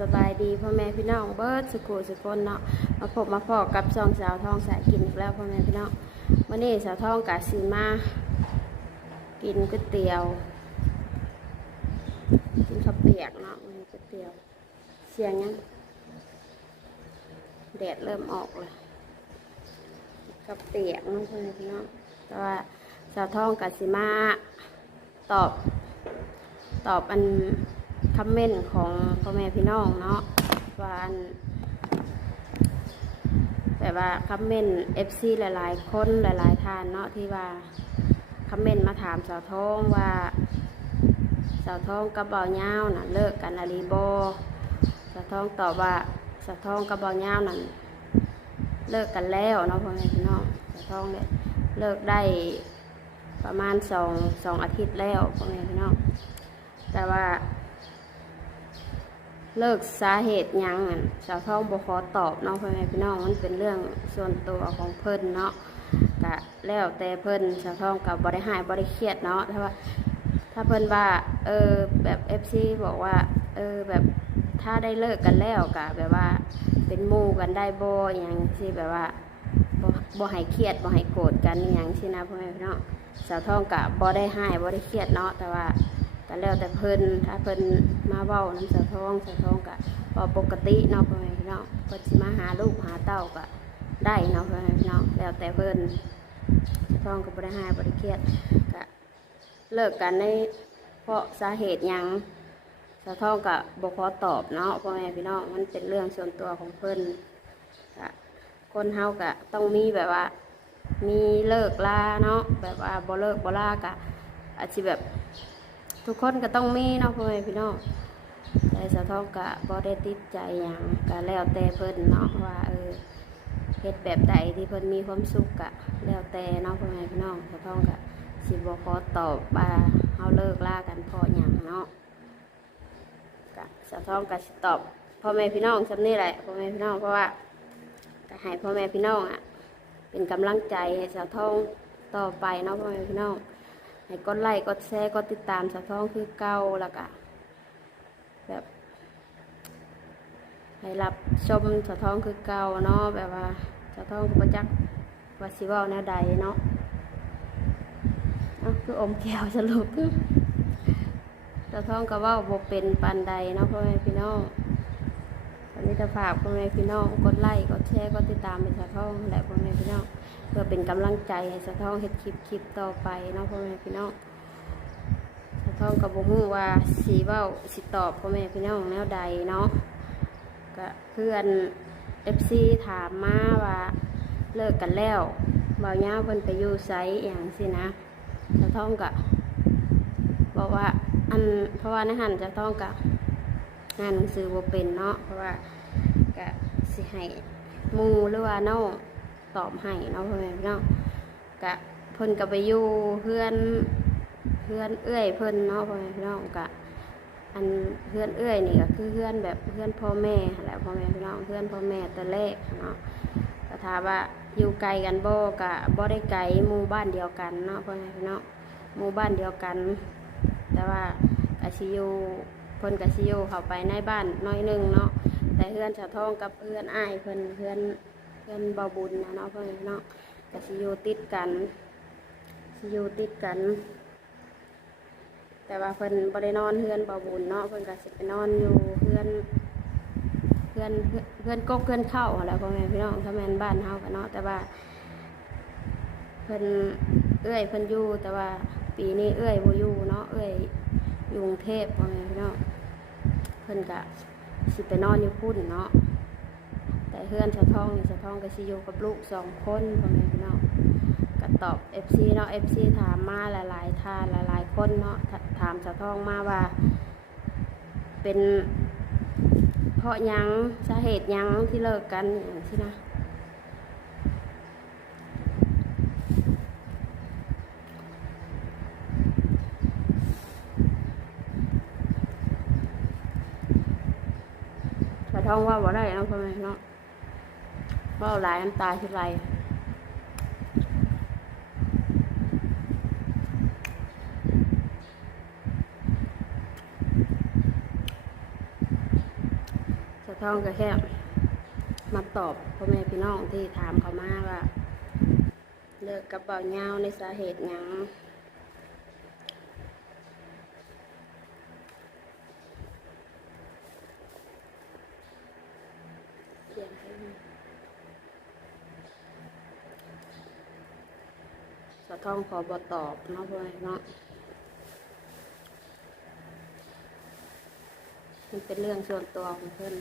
สบายดีพ่อแม่พี่น้องเบิร์ดสุขุสุคนเนาะมาพบมาพอกับซองสาวทองสายกินอีกแล้วพ่อแม่พี่น้องวันนี้สาวทองกะสีมากินก๋วยเตี๋ยว กินข้าวเปียกเนาะวันนี้ก๋วยเตี๋ยว เสียงยังแดดเริ่มออกเลยข้าวเปียกเนาะพ่อแม่พี่น้องแต่ว่าสาวทองกะสีมาตอบ ตอบอัน คอมเมนต์ของพ่อแม่พี่น้องเนาะว่าอันแบบว่าคอมเมนต์เอฟซีหลาย ๆ คนหลาย ๆ ท่านเนาะที่ว่าคอมเมนต์มาถามสาวทองว่าสาวทองกับเบาเงาวน่ะเลิกกันอะลีโบสาวทองตอบว่าสาวทองกับเบาเงาวนั่นเลิกกันแล้วเนาะพ่อแม่พี่น้องสาวทองเนี่ยเลิกได้ประมาณสองสองอาทิตย์แล้วพ่อแม่พี่น้องแต่ว่า เลิกสาเหตุยังอั่นสาวทองบอขอตอบน้องพ่อแม่พี่น้องมันเป็นเรื่องส่วนตัวของเพิ่นเนาะกะแล้วแต่เพิ่นสาวทองกับบริหายบริเครียดเนาะถ้าว่าถ้าเพิ่นว่าเออแบบเอฟซีบอกว่าเออแบบถ้าได้เลิกกันแล้วกะแบบว่าเป็นมู่กันได้โบอย่างที่แบบว่าบ่บ่ให้เครียดบ่ให้โกรธกันอย่างที่นะพ่อแม่พี่น้องสาวทองกะบ่ได้ให้บ่ได้เครียดเนาะแต่ว่า ก็แล้วแต่เพิ่นถ้าเพิ่นมาเว้าน้ำสะท้องสะท้องก็พอปกติเนาะพ่อแม่พี่น้องเพิ่นสิมาหาลูกหาเต้าก็ได้เนาะพ่อแม่พี่น้องแล้วแต่เพิ่นสะท้องก็บ่ได้หายบ่ได้เครียดก็เลิกกันในเพราะสาเหตุหยังสะท้องก็บ่ขอตอบเนาะพ่อแม่พี่น้องมันเป็นเรื่องส่วนตัวของเพิ่นก็คนเฮาก็ต้องมีแบบว่า มีเลิกลาเนาะแบบว่าบ่เลิกบ่ลาก็อาจสิแบบ ทุกคนก็ต้องมีเนาะพ่อแม่พี่น้องแต่สะท้องกะบ่ได้ติดใจอย่างก็แล้วแต่เพิ่นเนาะว่าเออเฮ็ดแบบใดที่เพิ่นมีความสุขกะแล้วแต่เนาะพ่อแม่พี่น้องสะท้องกะสิบ่ขอตอบว่าเฮาเลิกล่ากันเพราะหยังเนาะกะสะท้องกะสิตอบพ่อแม่พี่น้องซำนี้แหละพ่อแม่พี่น้องเพราะว่าก็ให้พ่อแม่พี่น้องอะเป็นกำลังใจให้สะท้องต่อไปเนาะพ่อแม่พี่น้อง ให้กดไลค์กดแชร์กดติดตามสะท้องคือเก่าแล้วก็แบบให้รับชมสะท้องคือเก่าเนาะแบบว่าสะท้องประจักษ์ว่าสิว่าแนวใดเนาะเอาคืออมแก้วสรุปสะท้องก็ว่าบ่เป็นปานใดเนาะพ่อแม่พี่น้อง อนนี้จะฝากพ่อแม่พี่น้องกดไลค์กดแชร์กดติดตามเป็นสะท้องและพ่อแม่พี่น้องเพื่อเป็นกำลังใจให้สะท้องเฮ็ดคลิปคลิปต่อไปเนาะพ่อแม่พี่น้องสะท้องกับบุฮู้ว่าสีเว้าสิตอบพ่อแม่พี่น้องแนวใดเนาะก็เพื่อนเอฟซีถามมาว่าเลิกกันแล้วเบาย่าเพิ่นไปอยู่ไซอย่างสินะสะท้องกะบบอกว่าอันเพราะว่าในหันจะต้องกะ งานหนังสือบ่เป็นเนาะเพราะว่ากะสิให้หมูหรือว่าน้องตอบให้เนาะพ่อแม่พี่น้องกะเพิ่นก็ไปอยู่เพื่อนเพื่อนเอื้อยเพิ่นเนาะพ่อแม่พี่น้องกะอันเพื่อนเอื้อยนี่ก็คือเพื่อนแบบเพื่อนพ่อแม่แหละพ่อแม่พี่น้องเพื่อนพ่อแม่แต่แรกเนาะก็ถามว่าอยู่ไกลกันบ่กะบ่ได้ไกลหมู่บ้านเดียวกันเนาะพ่อแม่พี่น้องหมู่บ้านเดียวกัน แต่ว่ากะสิอยู่ เพิ่นกะสิอยู่เข้าไปในบ้านน้อยหนึงเนาะแต่เพื่อนชาวทองกับเพื่อนอ้ายเพิ่นเพื่อนเพื่อนบาบุญนะเนาะเพื่อนเนาะก็สิอยู่ติดกันสิอยู่ติดกัน แต่ว่าเพิ่นบ่ได้นอนเพื่อนบาบุญเนาะเพิ่นก็สิไปนอนอยู่เพื่อนเพื่อนเพื่อนกกเพื่อนเข้าอะไรพ่อแม่พี่น้องถ้าแม่นบ้านเฮากันเนาะแต่ว่าเพิ่นเอื้อยเพิ่นอยู่แต่ว่าปีนี้เอื้อยบ่อยู่เนาะเอื้อยอยู่กรุงเทพพ่อแม่ น้องเพิ่นก็สิไปนอนอยู่พุ่นเนาะแต่เพื่อนสะท้องนี่สะท้องก็สิอยู่กับลูกสองคนพ่อแม่พี่น้องก็ตอบ FC เนาะ FC ถามมาหลายๆท่าหลายๆคนเนาะถามสะท้องมาว่า เป็นเพราะยังสาเหตุยังที่เลิกกันอย่างที่นะ ท้องว่าบ่ได้เนาะพ่อแม่พี่น้องเบ้าหลายน้ำตาทีไรทองก็แค่มาตอบพ่อแม่พี่น้องที่ถามเขามาว่า เลิกกับเบาเงาในสาเหตุหยังเสียงให้มัน องขอบตอบเนาะพ่อแม่พี่น้องมันเป็นเรื่องส่วนตัวของเพื่อน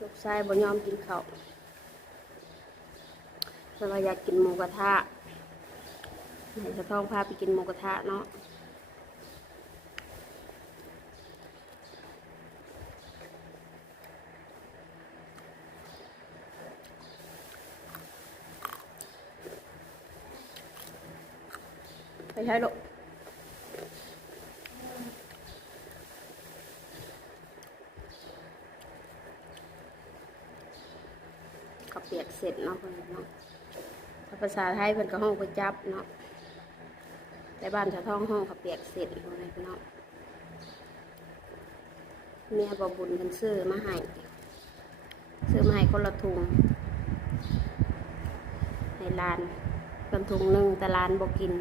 ลูกชายบ่ยอมกินข้าวเราะว่าอยากกินหมูกระทะ ให้สะท้องพาไปกินหมูกระทะเนาะไปใช้ลูกเขาเปียกเสร็จเนาะคนเนาะภาษาไทยเป็นก็ห้องไปจับเนาะ บ้านชาท้องห้องเขาเปียกเสร็จคนไหนพี่น้องเมียบอบุญกันซื้อมาให้ซื้อมาให้คนละถุงให้ลานเป็นถุงหนึ่งแต่ลานบอกิน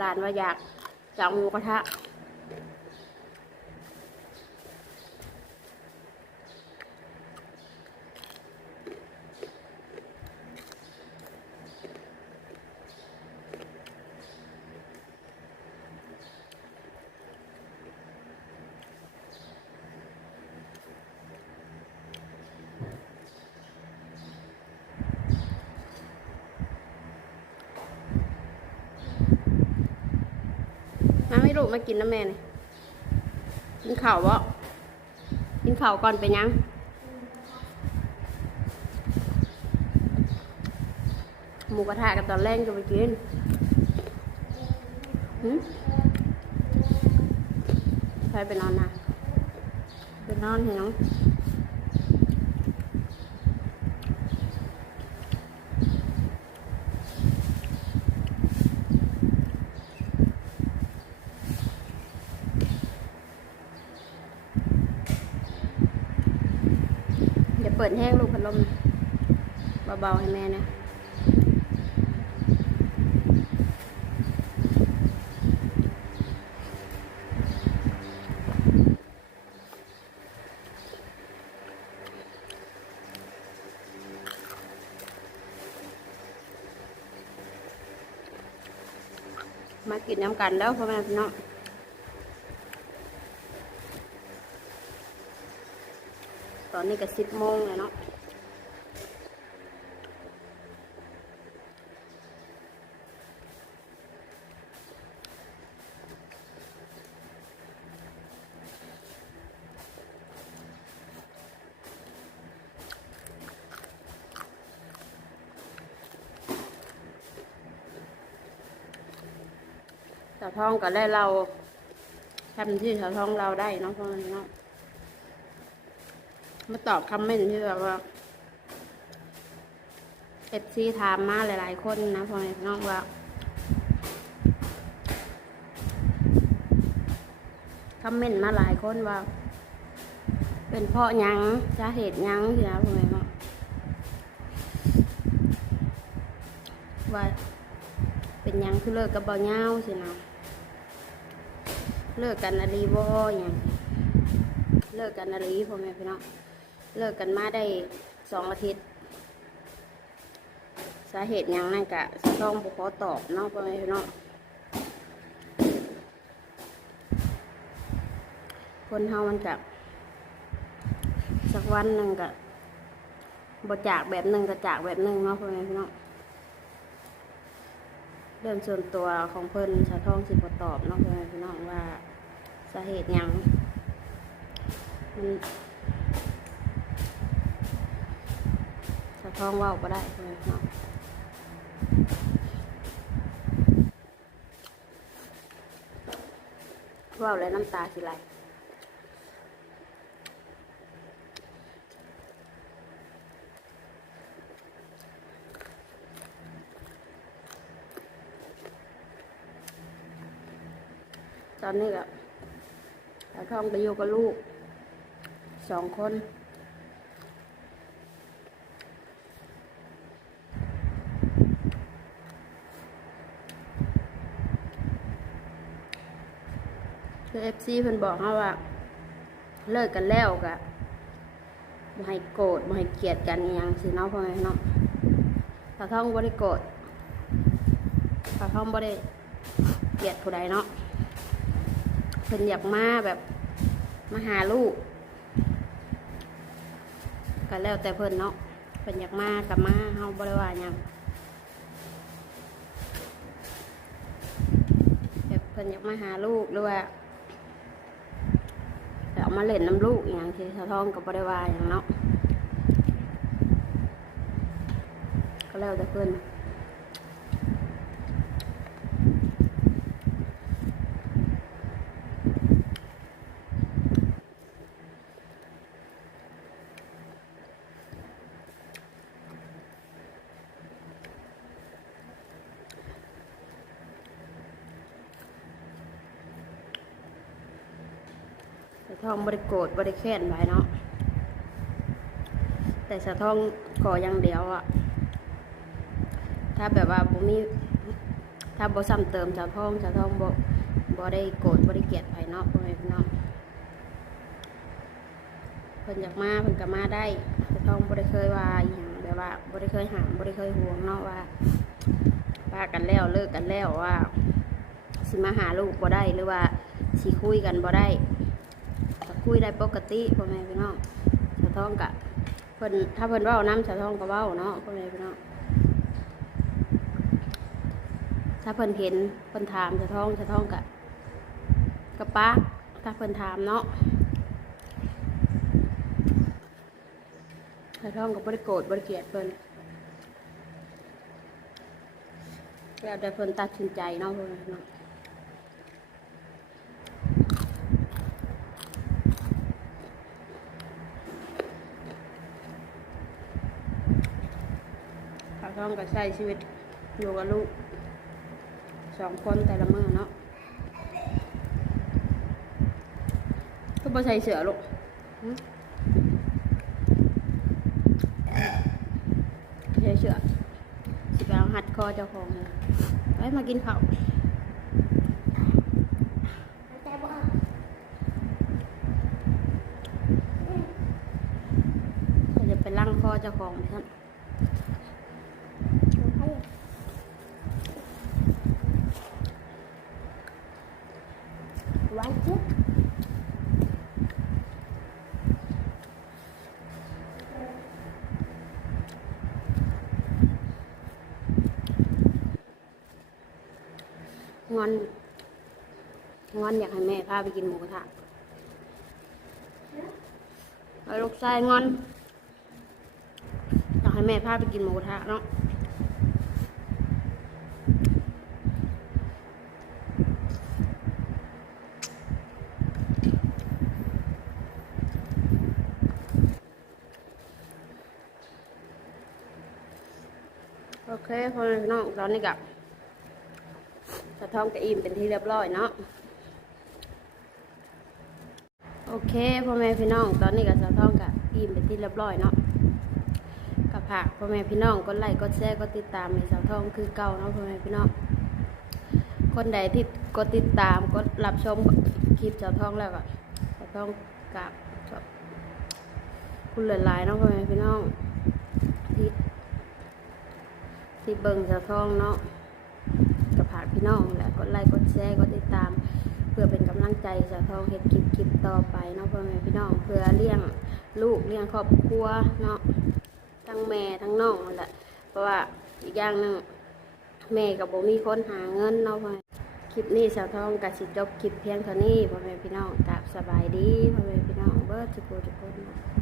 ลานว่าอยากจะเอาหมูกระทะ ลูกมากินนะแม่นี่กินข้าวบ่กินข้าวก่อนไปยังหมูกระทะกันตอนแรกจะไปกินใครไปนอนนะไปนอนเห็นน้องอย่าเปิด แห้งลูกพัดลมเบาๆให้แม่นะมากินน้ำกันแล้วพ่อแม่พี่น้อง ตอนนี้ก็สิบโมงแล้วเนาะสาวทองก็ได้เราทำที่สาวทองเราได้เนาะพ่อแม่พี่น้อง มาตอบคำเมนต์ที่แบบว่าเอฟซีถามมาหลาย ๆ คนนะพ่อแม่พี่น้องว่าคอมเมนต์มาหลายคนว่า เป็นเพราะยังสาเหตุยังสินะพ่อแม่พี่น้องว่าเป็นยังคือเลิกกับเบาเงาสินะเลิกกันอะไรบ่หยังเลิกกันอะไรพ่อแม่พี่น้อง เลิกกันมาได้สองอาทิตย์ สาเหตุยังนั่นกะต้องบ่ขอตอบนาะพ่อแม่พี่น้องคนเฮามันกะสักวันหนึ่งกะบจากแบบหนึ่งก็จากแบบหนึ่งเนาะพ่อแม่พี่น้องเรื่องส่วนตัวของเพิ่นสะท้องสิบตอบเน้องเพื่อนพี่น้องว่าสาเหตุยังมันสะ ท้องว่าวก็ได้เพื่อนพี่น้องเว่าแล้วน้ำตาสิไหลตอนนี้ก็สาวทองไปอยู่กับลูกสองคน คือเอฟซีเพิ่นบอกเขาว่า เลิกกันแล้วกะบ่ให้โกรธบ่ให้เกลียดกันอหยังสิเนาะพ่อแม่พี่น้องตาท่องบ่ได้โกรธตาท่องบ่ได้เกลียดผู้ใดเนาะเพิ่นอยากมาแบบมาหาลูกก็แล้วแต่เพิ่นเนาะเพิ่นอยากมากับมาเฮาบ่ได้ว่าหยังแบบเพิ่นอยากมาหาลูกหรือว่า มาเล่นน้ำลูกอย่างที่สะท้องกับบริวารอย่างเนาะก็แล้วแต่เพื่อน บริโกรธบริแค้นไว้เนาะแต่สะท้องขออย่างเดียวอะถ้าแบบว่าบ่มีถ้าบ่ซ้ำเติมสะท้องสะท้องบ่บ่ได้โกรธบ่ได้เกียดไผเนาะพ่อแม่พี่น้องเพิ่นอยากมาเพิ่นก็มาได้สะท้องบ่ได้เคยว่าอย่างแบบว่าบ่ได้เคยห้ามบ่ได้เคยห่วงเนาะว่าว่ากันแล้วเลิกกันแล้วว่าสิมาหาลูกบ่ได้หรือว่าสิคุยกันบ่ได้ คุยได้ปกติพ่อแม่พี่น้องสะท้องกะเพิ่นถ้าเพิ่นเว้าน้ำสะท้องก็เว้าเนาะพ่อแม่พี่น้องถ้าเพิ่นเห็นเพิ่นถามสะท้องสะท้องกะกะปะถ้าเพิ่นถามเนาะสะท้องก็บ่ได้โกรธบ่ได้เกลียดเพิ่นแล้วแต่เพิ่นตัดสินใจเนาะพ่อแม่พี่น้อง ต้องก็ใช้ชีวิตอยู่กับลูกสองคนแต่ละมือเนาะก็บ่ใส่เสือลูกใส่เสือสิไปเอาหัดคอเจ้าของเลยไปมากินข้าวก็จะไปลั่งคอเจ้าของครับ ไว้จิ๊บ งอนงอนอยากให้แม่พาไปกินหมูกระทะแล้วลูกชายงอนอยากให้แม่พาไปกินหมูกระทะเนาะโอเคพอมน้องตอนนี้กับ สะท้องกับอิ่มเป็นที่เรียบร้อยเนาะโอเคพ่อแม่พี่น้องตอนนี้กับสะท้องกับอิ่มเป็นที่เรียบร้อยเนาะกับผักพ่อแม่พี่น้องกดไลค์กดแชร์กดติดตามให้สาวทองคือเก่าเนาะพ่อแม่พี่น้องคนใดที่กดติดตามกดรับชมคลิปสาวทองแล้วก็สาวทองกับคุณหลายๆเนาะพ่อแม่พี่น้องที่ที่เบิ่งสะท้องเนาะ พี่น้องแหละกดไลค์กดแชร์กดติดตาม เพื่อเป็นกำลังใจสะท้องเฮ็ดคลิปคลิปต่อไปเนาะพ่อแม่พี่น้องเพื่อเลี้ยงลูกเลี้ยงครอบครัวเนาะทั้งแม่ทั้งน้องแหละเพราะว่าอีกอย่างหนึ่งแม่กับบ่มีคนหาเงินเนาะพ่อคลิปนี้สะท้องกับสิจบคลิปเพียงเท่านี้พ่อแม่พี่น้องกราบสบายดีพ่อแม่พี่น้องเบิดทุกคนทุกคนะ